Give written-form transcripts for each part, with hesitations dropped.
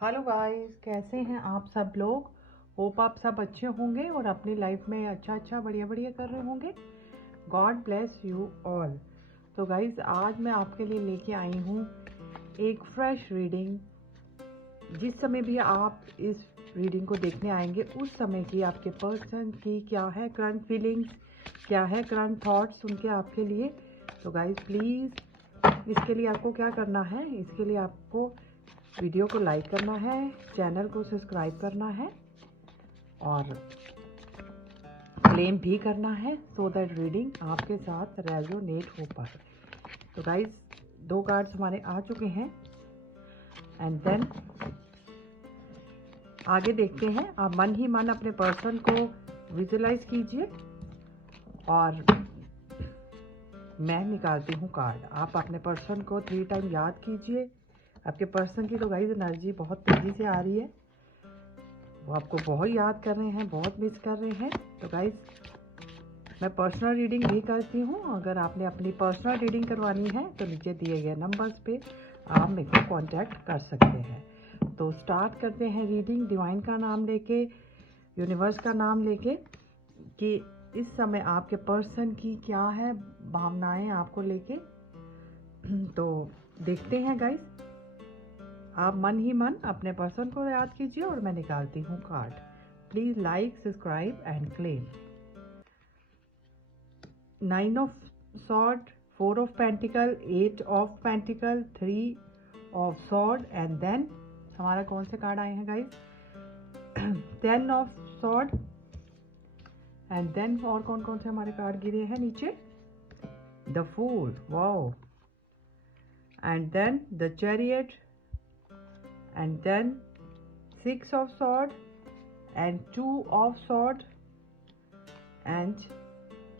Hello guys, कैसे हैं आप सब लोग। होप आप सब अच्छे होंगे और अपनी लाइफ में अच्छा बढ़िया बढ़िया कर रहे होंगे। God bless you all. तो गाइस, आज मैं आपके लिए लेके आई हूँ एक फ्रेश रीडिंग। जिस समय भी आप इस रीडिंग को देखने आएंगे उस समय की आपके पर्सन की क्या है करंट फीलिंग्स, क्या है करंट थॉट्स उनके आपके लिए। तो गाइस प्लीज़, इसके लिए आपको क्या करना है, इसके लिए आपको वीडियो को लाइक करना है, चैनल को सब्सक्राइब करना है और क्लेम भी करना है सो दैट रीडिंग आपके साथ रेजोनेट हो पाए। तो गाइस, 2 कार्ड्स हमारे आ चुके हैं एंड देन आगे देखते हैं। आप मन ही मन अपने पर्सन को विजुलाइज कीजिए और मैं निकालती हूँ कार्ड। आप अपने पर्सन को 3 टाइम याद कीजिए। आपके पर्सन की तो गाइस एनर्जी बहुत तेज़ी से आ रही है, वो आपको बहुत याद कर रहे हैं, बहुत मिस कर रहे हैं। तो गाइस, मैं पर्सनल रीडिंग भी करती हूँ। अगर आपने अपनी पर्सनल रीडिंग करवानी है तो नीचे दिए गए नंबर्स पे आप मेरे को कांटेक्ट कर सकते हैं। तो स्टार्ट करते हैं रीडिंग, डिवाइन का नाम लेके, यूनिवर्स का नाम लेके, कि इस समय आपके पर्सन की क्या है भावनाएं आपको लेके। तो देखते हैं गाइस, आप मन ही मन अपने पर्सन को याद कीजिए और मैं निकालती हूँ card. Please like, subscribe and claim. 9 of sword, 4 of pentacle, 8 of pentacle, 3 of sword and then हमारा कौन से कार्ड आए हैं guys 10 of sword and then और कौन कौन से हमारे कार्ड गिरे हैं नीचे, the fool, wow, and then the chariot and then 6 of sword and 2 of sword and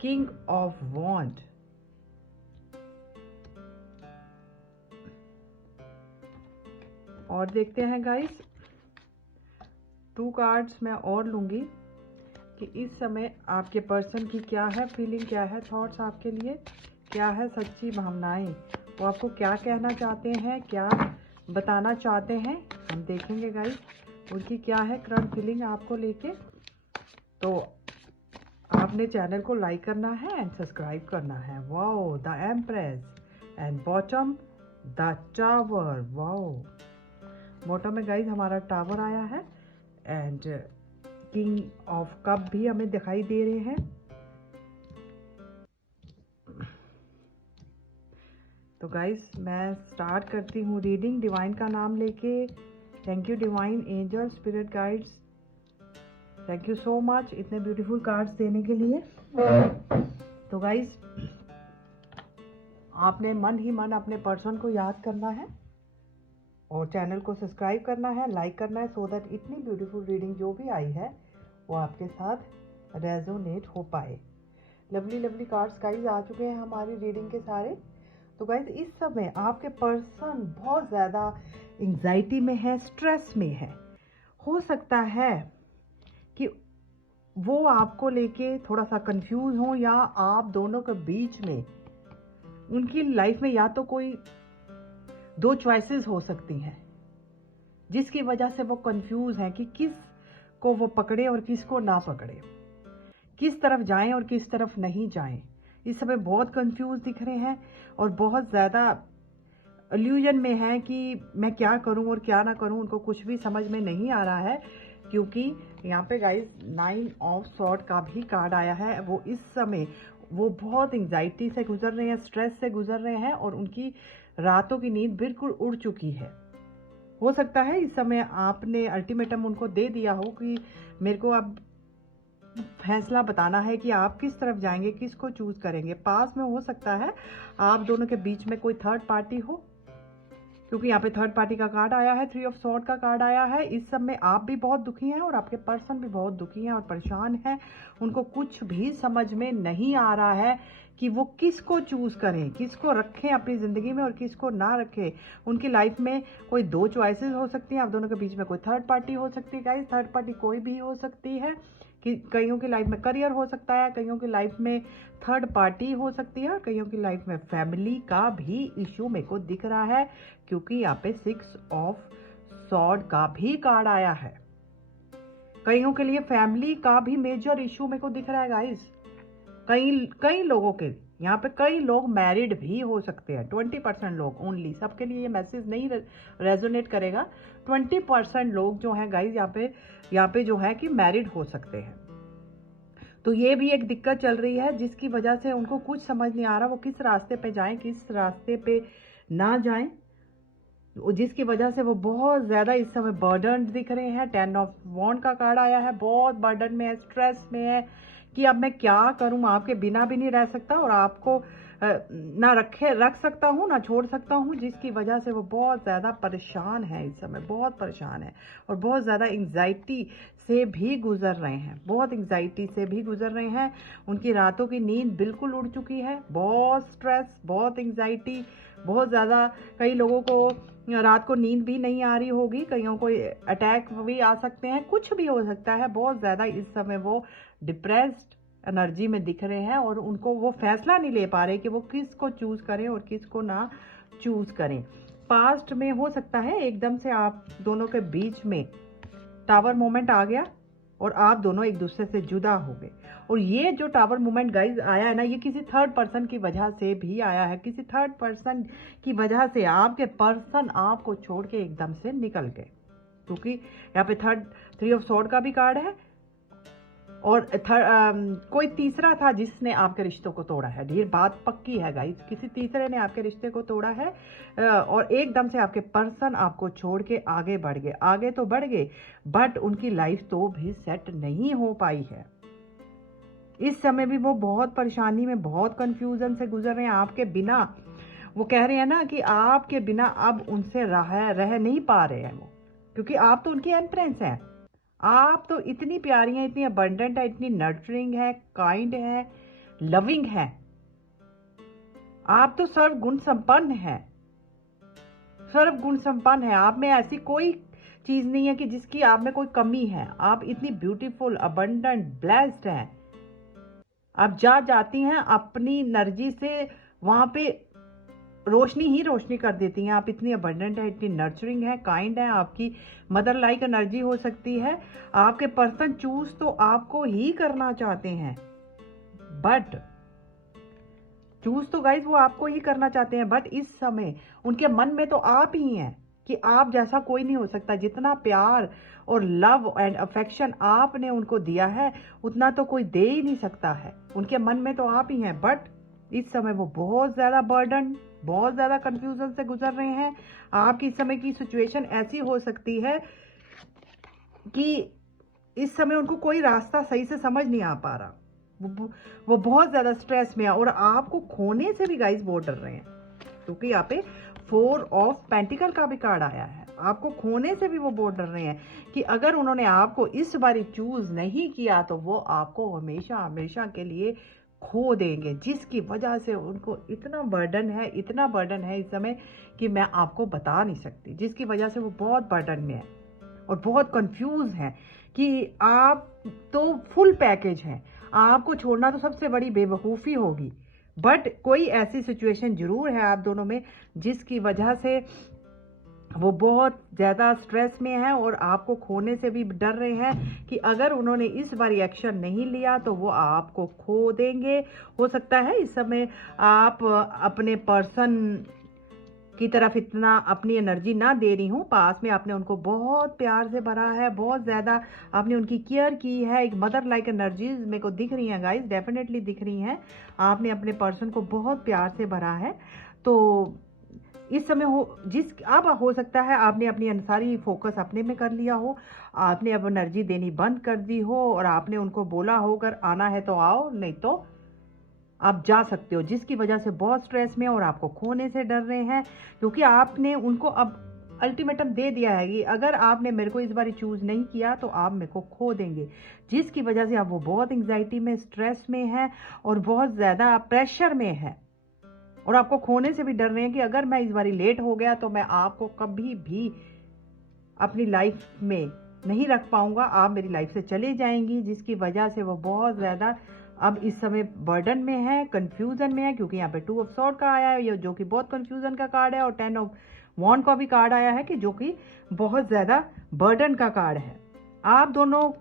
king of wand। और देखते हैं गाइस, 2 कार्ड्स मैं और लूंगी कि इस समय आपके पर्सन की क्या है फीलिंग, क्या है थॉट्स आपके लिए, क्या है सच्ची भावनाएं, वो आपको क्या कहना चाहते हैं, क्या बताना चाहते हैं। हम देखेंगे गाइस उनकी क्या है करंट फीलिंग आपको लेके। तो आपने चैनल को लाइक करना है एंड सब्सक्राइब करना है। Wow, the empress and bottom the tower. Wow, bottom में गाइस हमारा टावर आया है एंड किंग ऑफ कप भी हमें दिखाई दे रहे हैं। तो गाइस, मैं स्टार्ट करती हूँ रीडिंग डिवाइन का नाम लेके। Thank you divine angel spirit guides, thank you so much इतने ब्यूटीफुल कार्ड्स देने के लिए। तो गाइस, आपने मन ही मन अपने पर्सन को याद करना है और चैनल को सब्सक्राइब करना है, लाइक करना है सो दैट इतनी ब्यूटीफुल रीडिंग जो भी आई है वो आपके साथ रेजोनेट हो पाए। लवली लवली कार्ड्स गाइस आ चुके हैं हमारी रीडिंग के सारे। तो गाइस, इस समय आपके पर्सन बहुत ज़्यादा एंजाइटी में है, स्ट्रेस में है। हो सकता है कि वो आपको लेके थोड़ा सा कंफ्यूज हो या आप दोनों के बीच में उनकी लाइफ में या तो कोई 2 चॉइसेस हो सकती हैं जिसकी वजह से वो कंफ्यूज है कि किस को वो पकड़े और किस को ना पकड़े, किस तरफ जाएं और किस तरफ नहीं जाएं। इस समय बहुत कंफ्यूज दिख रहे हैं और बहुत ज़्यादा इल्यूजन में है कि मैं क्या करूं और क्या ना करूं, उनको कुछ भी समझ में नहीं आ रहा है। क्योंकि यहाँ पे गाइस 9 ऑफ सॉर्ड का भी कार्ड आया है। वो इस समय वो बहुत एंजाइटी से गुजर रहे हैं, स्ट्रेस से गुजर रहे हैं और उनकी रातों की नींद बिल्कुल उड़ चुकी है। हो सकता है इस समय आपने अल्टीमेटम उनको दे दिया हो कि मेरे को अब फैसला बताना है कि आप किस तरफ जाएंगे, किसको चूज करेंगे। पास में हो सकता है आप दोनों के बीच में कोई थर्ड पार्टी हो, क्योंकि यहाँ पे थर्ड पार्टी का कार्ड आया है, 3 ऑफ सॉर्ड का कार्ड आया है। इस समय आप भी बहुत दुखी हैं और आपके पर्सन भी बहुत दुखी हैं और परेशान हैं। उनको कुछ भी समझ में नहीं आ रहा है कि वो किसको चूज करें, किसको रखें अपनी ज़िंदगी में और किसको ना रखें। उनकी लाइफ में कोई 2 चॉइसेस हो सकती हैं, आप दोनों के बीच में कोई थर्ड पार्टी हो सकती है। गाइस, थर्ड पार्टी कोई भी हो सकती है कि कईयों की लाइफ में करियर हो सकता है, कईयों की लाइफ में थर्ड पार्टी हो सकती है और कईयों की लाइफ में फैमिली का भी इशू मेरे को दिख रहा है। क्योंकि यहाँ पे 6 ऑफ सॉर्ड का भी कार्ड आया है। कईयों के लिए फैमिली का भी मेजर इशू मेरे को दिख रहा है गाइस। कई लोगों के यहाँ पे कई लोग मैरिड भी हो सकते हैं। 20% लोग ओनली, सबके लिए ये मैसेज नहीं रेजोनेट करेगा। 20% लोग जो हैं गाइस यहाँ पे जो है कि मैरिड हो सकते हैं। तो ये भी एक दिक्कत चल रही है जिसकी वजह से उनको कुछ समझ नहीं आ रहा वो किस रास्ते पे जाएं, किस रास्ते पे ना जाएं, जिसकी वजह से वो बहुत ज़्यादा इस समय बर्डन दिख रहे हैं। 10 ऑफ वॉन्ड का कार्ड आया है, बहुत बर्डन में है, स्ट्रेस में है कि अब मैं क्या करूं, आपके बिना भी नहीं रह सकता और आपको ना रख सकता हूं ना छोड़ सकता हूं, जिसकी वजह से वो बहुत ज़्यादा परेशान है इस समय, बहुत परेशान है और बहुत ज़्यादा एंग्जाइटी से भी गुजर रहे हैं, बहुत एंग्जाइटी से भी गुजर रहे हैं। उनकी रातों की नींद बिल्कुल उड़ चुकी है, बहुत स्ट्रेस, बहुत एंग्जाइटी, बहुत ज़्यादा। कई लोगों को रात को नींद भी नहीं आ रही होगी, कईयों को अटैक भी आ सकते हैं, कुछ भी हो सकता है। बहुत ज़्यादा इस समय वो डिप्रेस्ड एनर्जी में दिख रहे हैं और उनको वो फैसला नहीं ले पा रहे कि वो किस को चूज़ करें और किस को ना चूज़ करें। पास्ट में हो सकता है एकदम से आप दोनों के बीच में टावर मोमेंट आ गया और आप दोनों एक दूसरे से जुदा हो गए। और ये जो टावर मोमेंट गाइज आया है ना, ये किसी थर्ड पर्सन की वजह से भी आया है। किसी थर्ड पर्सन की वजह से आपके पर्सन आपको छोड़ के एकदम से निकल गए, क्योंकि यहाँ पे 3 ऑफ सॉर्ड का भी कार्ड है और कोई तीसरा था जिसने आपके रिश्तों को तोड़ा है। ये बात पक्की है गाइस, किसी तीसरे ने आपके रिश्ते को तोड़ा है और एकदम से आपके पर्सन आपको छोड़ के आगे बढ़ गए। आगे तो बढ़ गए बट उनकी लाइफ तो भी सेट नहीं हो पाई है। इस समय भी वो बहुत परेशानी में, बहुत कंफ्यूजन से गुजर रहे हैं आपके बिना। वो कह रहे हैं ना कि आपके बिना अब उनसे रह नहीं पा रहे हैं वो, क्योंकि आप तो उनकी एम्प्रेस हैं। आप तो इतनी प्यारी हैं, इतनी अबंडेंट है, इतनी नर्चरिंग है, काइंड है, लविंग है। आप तो सर्व गुण संपन्न है, सर्व गुण संपन्न है। आप में ऐसी कोई चीज नहीं है कि जिसकी आप में कोई कमी है। आप इतनी ब्यूटीफुल, अबंडेंट, ब्लेस्ड हैं। आप जाती हैं अपनी एनर्जी से वहां पे रोशनी ही रोशनी कर देती हैं। आप इतनी अबंडेंट है, इतनी नर्चरिंग है, काइंड है। आपकी मदर लाइक एनर्जी हो सकती है। आपके पर्सन चूज तो आपको ही करना चाहते हैं, बट चूज तो गाइज वो आपको ही करना चाहते हैं, बट इस समय उनके मन में तो आप ही हैं कि आप जैसा कोई नहीं हो सकता। जितना प्यार और लव एंड अफेक्शन आपने उनको दिया है उतना तो कोई दे ही नहीं सकता है। उनके मन में तो आप ही हैं, बट इस समय वो बहुत ज्यादा बर्डन, बहुत ज्यादा कंफ्यूजन से गुजर रहे हैं। आपकी इस समय की सिचुएशन ऐसी हो सकती है कि इस समय उनको कोई रास्ता सही से समझ नहीं आ पा रहा। वो बहुत ज्यादा स्ट्रेस में है और आपको खोने से भी गाइस वो डर रहे हैं, क्योंकि यहाँ पे 4 ऑफ पेंटिकल का भी कार्ड आया है। आपको खोने से भी वो बहुत डर रहे हैं कि अगर उन्होंने आपको इस बारी चूज नहीं किया तो वो आपको हमेशा हमेशा के लिए खो देंगे, जिसकी वजह से उनको इतना बर्डन है, इतना बर्डन है इस समय कि मैं आपको बता नहीं सकती। जिसकी वजह से वो बहुत बर्डन में है और बहुत कंफ्यूज हैं कि आप तो फुल पैकेज हैं, आपको छोड़ना तो सबसे बड़ी बेवकूफ़ी होगी। बट कोई ऐसी सिचुएशन जरूर है आप दोनों में जिसकी वजह से वो बहुत ज़्यादा स्ट्रेस में है और आपको खोने से भी डर रहे हैं कि अगर उन्होंने इस बार एक्शन नहीं लिया तो वो आपको खो देंगे। हो सकता है इस समय आप अपने पर्सन की तरफ इतना अपनी एनर्जी ना दे रही हूँ। पास में आपने उनको बहुत प्यार से भरा है, बहुत ज़्यादा आपने उनकी केयर की है। एक मदर लाइक एनर्जीज मेरे को दिख रही हैं गाइस, डेफिनेटली दिख रही हैं। आपने अपने पर्सन को बहुत प्यार से भरा है। तो इस समय अब हो सकता है आपने अपनी सारी फोकस अपने में कर लिया हो, आपने अब एनर्जी देनी बंद कर दी हो और आपने उनको बोला हो अगर आना है तो आओ, नहीं तो आप जा सकते हो, जिसकी वजह से बहुत स्ट्रेस में और आपको खोने से डर रहे हैं। क्योंकि आपने उनको अब अल्टीमेटम दे दिया है कि अगर आपने मेरे को इस बार चूज नहीं किया तो आप मेरे को खो देंगे, जिसकी वजह से आप वो बहुत एंग्जाइटी में, स्ट्रेस में है और बहुत ज़्यादा प्रेशर में है और आपको खोने से भी डर रहे हैं कि अगर मैं इस बार लेट हो गया तो मैं आपको कभी भी अपनी लाइफ में नहीं रख पाऊंगा, आप मेरी लाइफ से चले जाएंगी, जिसकी वजह से वो बहुत ज़्यादा अब इस समय बर्डन में है, कंफ्यूजन में है। क्योंकि यहाँ पे 2 ऑफ सॉर्ड का आया है जो कि बहुत कंफ्यूजन का कार्ड है और 10 ऑफ वॉन्ड का भी कार्ड आया है कि जो कि बहुत ज़्यादा बर्डन का कार्ड है। आप दोनों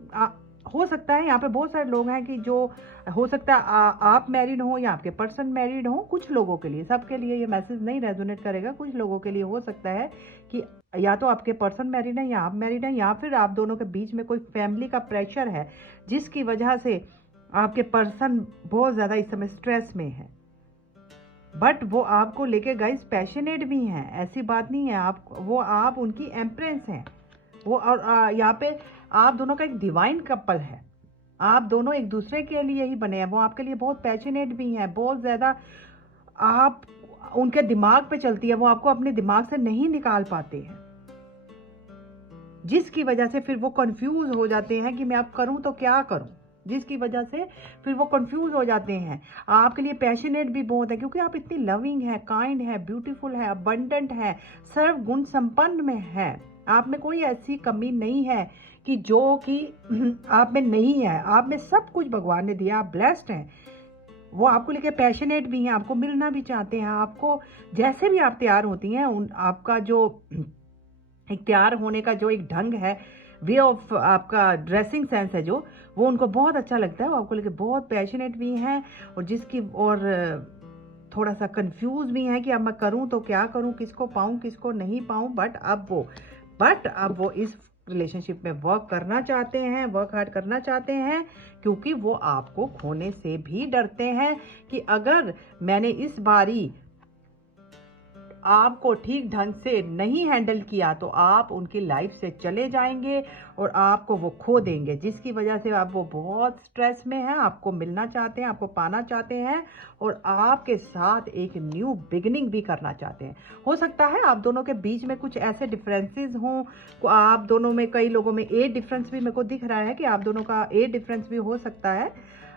हो सकता है यहाँ पे बहुत सारे लोग हैं कि जो हो सकता है आप मैरिड हो या आपके पर्सन मैरिड हो। कुछ लोगों के लिए, सबके लिए ये मैसेज नहीं रेजोनेट करेगा। कुछ लोगों के लिए हो सकता है कि या तो आपके पर्सन मैरिड है या आप मैरिड हैं, या फिर आप दोनों के बीच में कोई फैमिली का प्रेशर है जिसकी वजह से आपके पर्सन बहुत ज़्यादा इस समय स्ट्रेस में है। बट वो आपको लेके गाइस पैशनेट भी हैं, ऐसी बात नहीं है। आप उनकी एम्प्रेस हैं वो। और यहाँ पे आप दोनों का एक डिवाइन कपल है। आप दोनों एक दूसरे के लिए ही बने हैं। वो आपके लिए बहुत पैशनेट भी हैं, बहुत ज़्यादा आप उनके दिमाग पे चलती है। वो आपको अपने दिमाग से नहीं निकाल पाते हैं, जिसकी वजह से फिर वो कंफ्यूज हो जाते हैं कि मैं अब करूं तो क्या करूं। जिसकी वजह से फिर वो कंफ्यूज हो जाते हैं। आपके लिए पैशनेट भी बहुत है क्योंकि आप इतनी लविंग है, काइंड है, ब्यूटीफुल है, अबंडेंट है, सर्व गुण संपन्न में है। आप में कोई ऐसी कमी नहीं है कि जो कि आप में नहीं है। आप में सब कुछ भगवान ने दिया, आप ब्लेस्ड हैं। वो आपको लेके पैशनेट भी हैं, आपको मिलना भी चाहते हैं। आपको जैसे भी आप तैयार होती हैं, आपका जो एक तैयार होने का जो एक ढंग है, वे ऑफ आपका ड्रेसिंग सेंस है जो, वो उनको बहुत अच्छा लगता है। वो आपको लेके बहुत पैशनेट भी हैं और थोड़ा सा कंफ्यूज भी हैं कि अब मैं करूं तो क्या करूं, किसको पाऊं किसको नहीं पाऊं। बट अब वो इस रिलेशनशिप में वर्क करना चाहते हैं, वर्क हार्ड करना चाहते हैं, क्योंकि वो आपको खोने से भी डरते हैं कि अगर मैंने इस बारी आपको ठीक ढंग से नहीं हैंडल किया तो आप उनकी लाइफ से चले जाएंगे और आपको वो खो देंगे। जिसकी वजह से आप वो बहुत स्ट्रेस में हैं, आपको मिलना चाहते हैं, आपको पाना चाहते हैं और आपके साथ एक न्यू बिगिनिंग भी करना चाहते हैं। हो सकता है आप दोनों के बीच में कुछ ऐसे डिफरेंसेस हों। आप दोनों में, कई लोगों में एज डिफरेंस भी मेरे को दिख रहा है कि आप दोनों का एज डिफरेंस भी हो सकता है।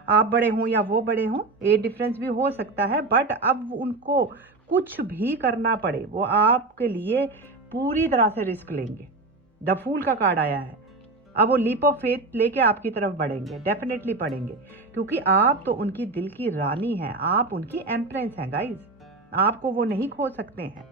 आप बड़े हों या वो बड़े हों, एज डिफरेंस भी हो सकता है। बट अब उनको कुछ भी करना पड़े, वो आपके लिए पूरी तरह से रिस्क लेंगे। द फूल का कार्ड आया है। अब वो लीप ऑफ फेथ लेके आपकी तरफ बढ़ेंगे, डेफिनेटली बढ़ेंगे, क्योंकि आप तो उनकी दिल की रानी हैं, आप उनकी एम्प्रेस हैं गाइज। आपको वो नहीं खो सकते हैं।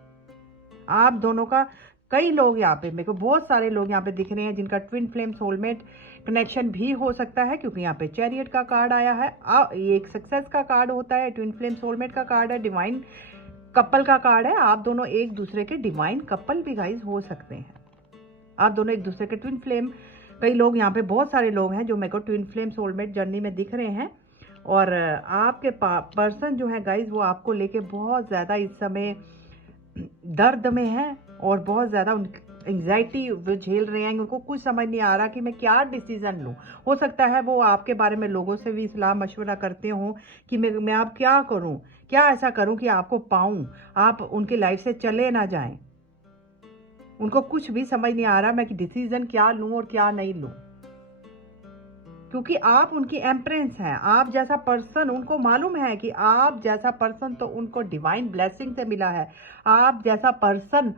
आप दोनों का, कई लोग यहाँ पे, मेरे को बहुत सारे लोग यहाँ पे दिख रहे हैं जिनका ट्विन फ्लेम सोलमेट कनेक्शन भी हो सकता है, क्योंकि यहाँ पे चैरियट का कार्ड आया है। ये एक सक्सेस का कार्ड होता है, ट्विन फ्लेम सोलमेट का कार्ड है, डिवाइन कपल का कार्ड है। आप दोनों एक दूसरे के डिवाइन कपल भी गाइज हो सकते हैं। आप दोनों एक दूसरे के ट्विन फ्लेम, कई लोग यहाँ पे, बहुत सारे लोग हैं जो मेरे को ट्विन फ्लेम सोलमेट जर्नी में दिख रहे हैं। और आपके पर्सन जो है गाइज, वो आपको लेके बहुत ज़्यादा इस समय दर्द में है और बहुत ज़्यादा एंग्जाइटी वो झेल रहे हैं। उनको कुछ समझ नहीं आ रहा कि मैं क्या डिसीजन लूँ। हो सकता है वो आपके बारे में लोगों से भी सलाह मशवरा करते हों कि मैं आप क्या करूँ, क्या ऐसा करूँ कि आपको पाऊँ, आप उनकी लाइफ से चले ना जाएं। उनको कुछ भी समझ नहीं आ रहा मैं कि डिसीजन क्या लूँ और क्या नहीं लूँ, क्योंकि आप उनकी एम्प्रेस हैं। आप जैसा पर्सन, उनको मालूम है कि आप जैसा पर्सन तो उनको डिवाइन ब्लेसिंग से मिला है। आप जैसा पर्सन,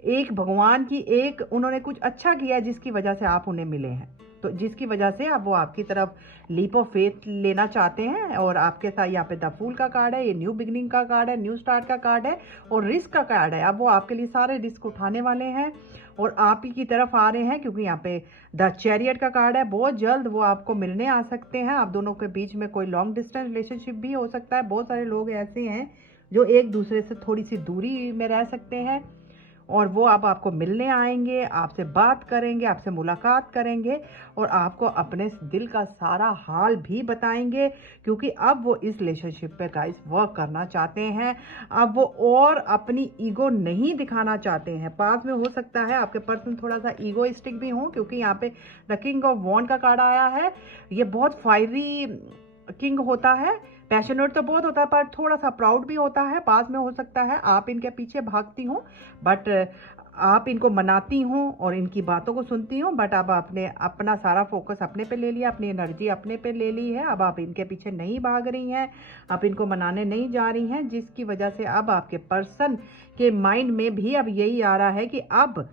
एक भगवान की एक उन्होंने कुछ अच्छा किया जिसकी वजह से आप उन्हें मिले हैं, तो जिसकी वजह से अब वो आपकी तरफ लीप ऑफ फेथ लेना चाहते हैं। और आपके साथ यहाँ पे द फूल का कार्ड है, ये न्यू बिगनिंग का कार्ड है, न्यू स्टार्ट का कार्ड है और रिस्क का कार्ड है। अब वो आपके लिए सारे रिस्क उठाने वाले हैं और आप ही की तरफ आ रहे हैं, क्योंकि यहाँ पे द चैरियट का कार्ड है। बहुत जल्द वो आपको मिलने आ सकते हैं। आप दोनों के बीच में कोई लॉन्ग डिस्टेंस रिलेशनशिप भी हो सकता है। बहुत सारे लोग ऐसे हैं जो एक दूसरे से थोड़ी सी दूरी में रह सकते हैं और वो अब आपको मिलने आएंगे, आपसे बात करेंगे, आपसे मुलाकात करेंगे और आपको अपने दिल का सारा हाल भी बताएंगे, क्योंकि अब वो इस रिलेशनशिप पे गाइस वर्क करना चाहते हैं। अब वो और अपनी ईगो नहीं दिखाना चाहते हैं। पास में हो सकता है आपके पर्सन थोड़ा सा ईगोइस्टिक भी हो, क्योंकि यहाँ पे द किंग ऑफ वॉन्ड का कार्ड आया है। ये बहुत फायरी किंग होता है, पैशनेट तो बहुत होता है पर थोड़ा सा प्राउड भी होता है। पास में हो सकता है आप इनके पीछे भागती हो, बट आप इनको मनाती हो और इनकी बातों को सुनती हो। बट अब आपने अपना सारा फोकस अपने पे ले लिया, अपनी एनर्जी अपने पे ले ली है। अब आप इनके पीछे नहीं भाग रही हैं, आप इनको मनाने नहीं जा रही हैं, जिसकी वजह से अब आपके पर्सन के माइंड में भी अब यही आ रहा है कि अब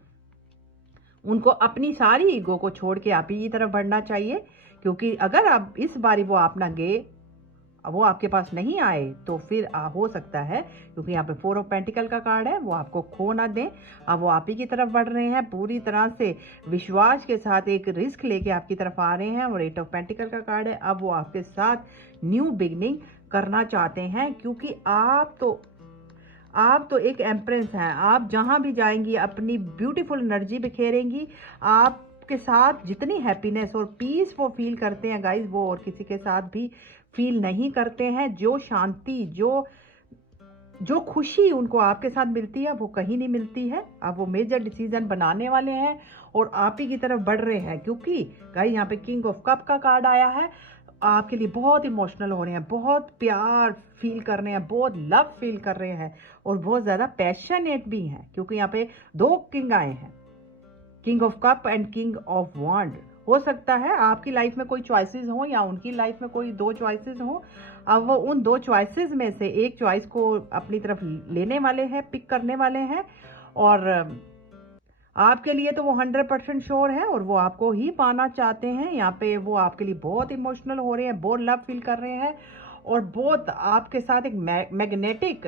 उनको अपनी सारी ईगो को छोड़ के आप ही की तरफ बढ़ना चाहिए, क्योंकि अगर आप इस बारी वो आप ना गए, वो आपके पास नहीं आए तो फिर हो सकता है, क्योंकि यहाँ पे 4 ऑफ पेंटिकल का कार्ड है, वो आपको खो ना दें। अब वो आप ही की तरफ बढ़ रहे हैं, पूरी तरह से विश्वास के साथ एक रिस्क लेके आपकी तरफ आ रहे हैं। और 8 ऑफ पेंटिकल का कार्ड है, अब वो आपके साथ न्यू बिगनिंग करना चाहते हैं, क्योंकि आप तो एक एम्प्रेस हैं। आप जहां भी जाएंगी अपनी ब्यूटीफुल एनर्जी बिखेरेंगी। आपके साथ जितनी हैप्पीनेस और पीस वो फील करते हैं गाइज, वो और किसी के साथ भी फील नहीं करते हैं। जो शांति, जो खुशी उनको आपके साथ मिलती है वो कहीं नहीं मिलती है। अब वो मेजर डिसीजन बनाने वाले हैं और आप ही की तरफ बढ़ रहे हैं, क्योंकि गाइस यहाँ पे किंग ऑफ कप का कार्ड आया है। आपके लिए बहुत इमोशनल हो रहे हैं, बहुत प्यार फील कर रहे हैं, बहुत लव फील कर रहे हैं और बहुत ज़्यादा पैशनेट भी हैं, क्योंकि यहाँ पे 2 किंग आए हैं, king of cup and king of wand. हो सकता है आपकी लाइफ में कोई चॉइसेस हो या उनकी लाइफ में कोई 2 चॉइसेस हो। अब वो उन 2 चॉइसेस में से एक चॉइस को अपनी तरफ लेने वाले हैं, पिक करने वाले हैं। और आपके लिए तो वो 100% श्योर है और वो आपको ही पाना चाहते हैं। यहाँ पे वो आपके लिए बहुत इमोशनल हो रहे हैं, बहुत लव फील कर रहे हैं और बहुत आपके साथ एक मैग्नेटिक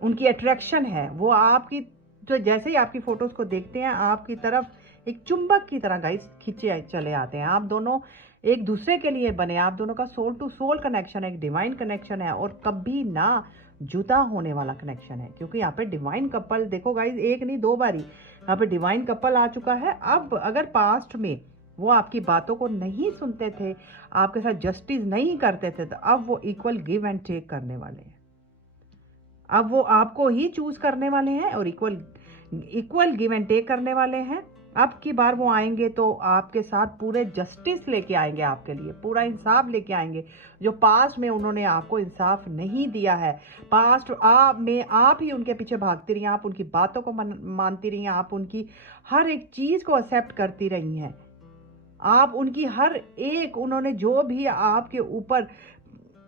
उनकी अट्रैक्शन है। वो आपकी तो जैसे ही आपकी फोटोज को देखते हैं आपकी तरफ एक चुंबक की तरह गाइस खींचे चले आते हैं। आप दोनों एक दूसरे के लिए बने, आप दोनों का सोल टू सोल कनेक्शन है, एक डिवाइन कनेक्शन है और कभी ना जुदा होने वाला कनेक्शन है। क्योंकि यहाँ पे डिवाइन कपल देखो गाइस, एक नहीं 2 बारी यहाँ पे डिवाइन कपल आ चुका है। अब अगर पास्ट में वो आपकी बातों को नहीं सुनते थे, आपके साथ जस्टिस नहीं करते थे, तो अब वो इक्वल गिव एंड टेक करने वाले हैं। अब वो आपको ही चूज करने वाले हैं और इक्वल गिव एंड टेक करने वाले हैं। अब की बार वो आएंगे तो आपके साथ पूरे जस्टिस लेके आएंगे, आपके लिए पूरा इंसाफ लेके आएंगे। जो पास्ट में उन्होंने आपको इंसाफ नहीं दिया है, पास्ट आप ही उनके पीछे भागती रही हैं, आप उनकी बातों को मानती रही हैं, आप उनकी हर एक चीज को एक्सेप्ट करती रही हैं, आप उनकी हर एक, उन्होंने जो भी आपके ऊपर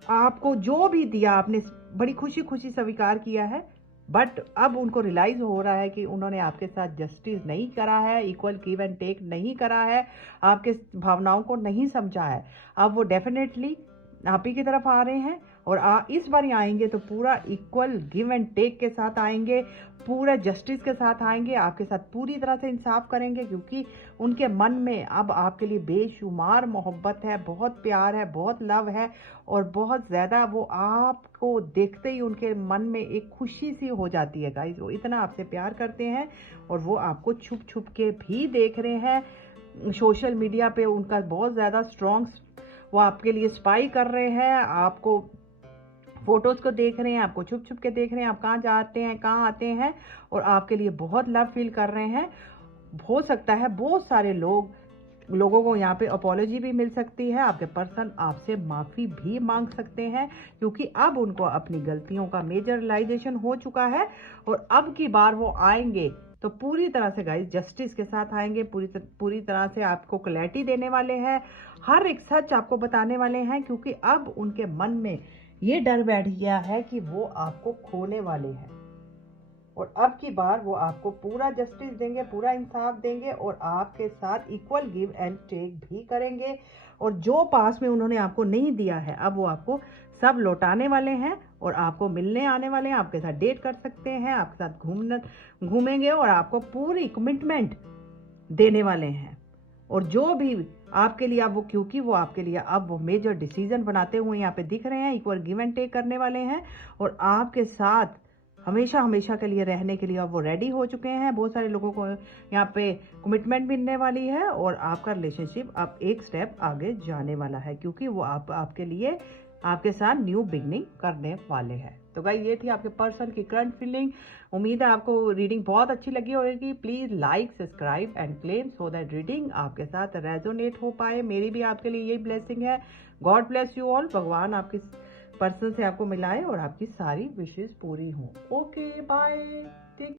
आपको जो भी दिया आपने बड़ी खुशी खुशी स्वीकार किया है। बट अब उनको रियलाइज हो रहा है कि उन्होंने आपके साथ जस्टिस नहीं करा है, इक्वल गिव एंड टेक नहीं करा है, आपके भावनाओं को नहीं समझा है। अब वो डेफिनेटली आप ही की तरफ आ रहे हैं और इस बार आएंगे तो पूरा इक्वल गिव एंड टेक के साथ आएंगे, पूरा जस्टिस के साथ आएंगे, आपके साथ पूरी तरह से इंसाफ करेंगे। क्योंकि उनके मन में अब आपके लिए बेशुमार मोहब्बत है, बहुत प्यार है, बहुत लव है और बहुत ज़्यादा वो आपको देखते ही उनके मन में एक खुशी सी हो जाती है गाइस। वो इतना आपसे प्यार करते हैं और वो आपको छुप छुप के भी देख रहे हैं। सोशल मीडिया पे उनका बहुत ज़्यादा स्ट्रॉन्ग, वो आपके लिए स्पाई कर रहे हैं, आपको फोटोज को देख रहे हैं, आपको छुप छुप के देख रहे हैं, आप कहाँ जाते हैं कहाँ आते हैं और आपके लिए बहुत लव फील कर रहे हैं। हो सकता है बहुत सारे लोगों को यहाँ पे अपॉलॉजी भी मिल सकती है, आपके पर्सन आपसे माफ़ी भी मांग सकते हैं, क्योंकि अब उनको अपनी गलतियों का मेजर रियलाइजेशन हो चुका है। और अब की बार वो आएंगे तो पूरी तरह से गाइस जस्टिस के साथ आएंगे, पूरी तरह से आपको क्लैरिटी देने वाले हैं, हर एक सच आपको बताने वाले हैं। क्योंकि अब उनके मन में ये डर बैठ गया है कि वो आपको खोने वाले हैं और अब की बार वो आपको पूरा जस्टिस देंगे, पूरा इंसाफ देंगे और आपके साथ इक्वल गिव एंड टेक भी करेंगे। और जो पास में उन्होंने आपको नहीं दिया है अब वो आपको सब लौटाने वाले हैं और आपको मिलने आने वाले हैं, आपके साथ डेट कर सकते हैं, आपके साथ घूमेंगे और आपको पूरी कमिटमेंट देने वाले हैं। और जो भी आपके लिए अब वो, क्योंकि वो आपके लिए अब वो मेजर डिसीजन बनाते हुए यहाँ पे दिख रहे हैं, इक्वल गिव एंड टेक करने वाले हैं और आपके साथ हमेशा हमेशा के लिए रहने के लिए अब वो रेडी हो चुके हैं। बहुत सारे लोगों को यहाँ पे कमिटमेंट मिलने वाली है और आपका रिलेशनशिप अब एक स्टेप आगे जाने वाला है, क्योंकि वो आपके लिए आपके साथ न्यू बिगनिंग करने वाले हैं। तो गाइस ये थी आपके पर्सन की करंट फीलिंग। उम्मीद है आपको रीडिंग बहुत अच्छी लगी होगी। Please like, subscribe and claim so that reading आपके साथ रेजोनेट हो पाए। मेरी भी आपके लिए यही ब्लेसिंग है। God bless you all. भगवान आपकी पर्सन से आपको मिलाए और आपकी सारी विशेष पूरी हों। Okay bye.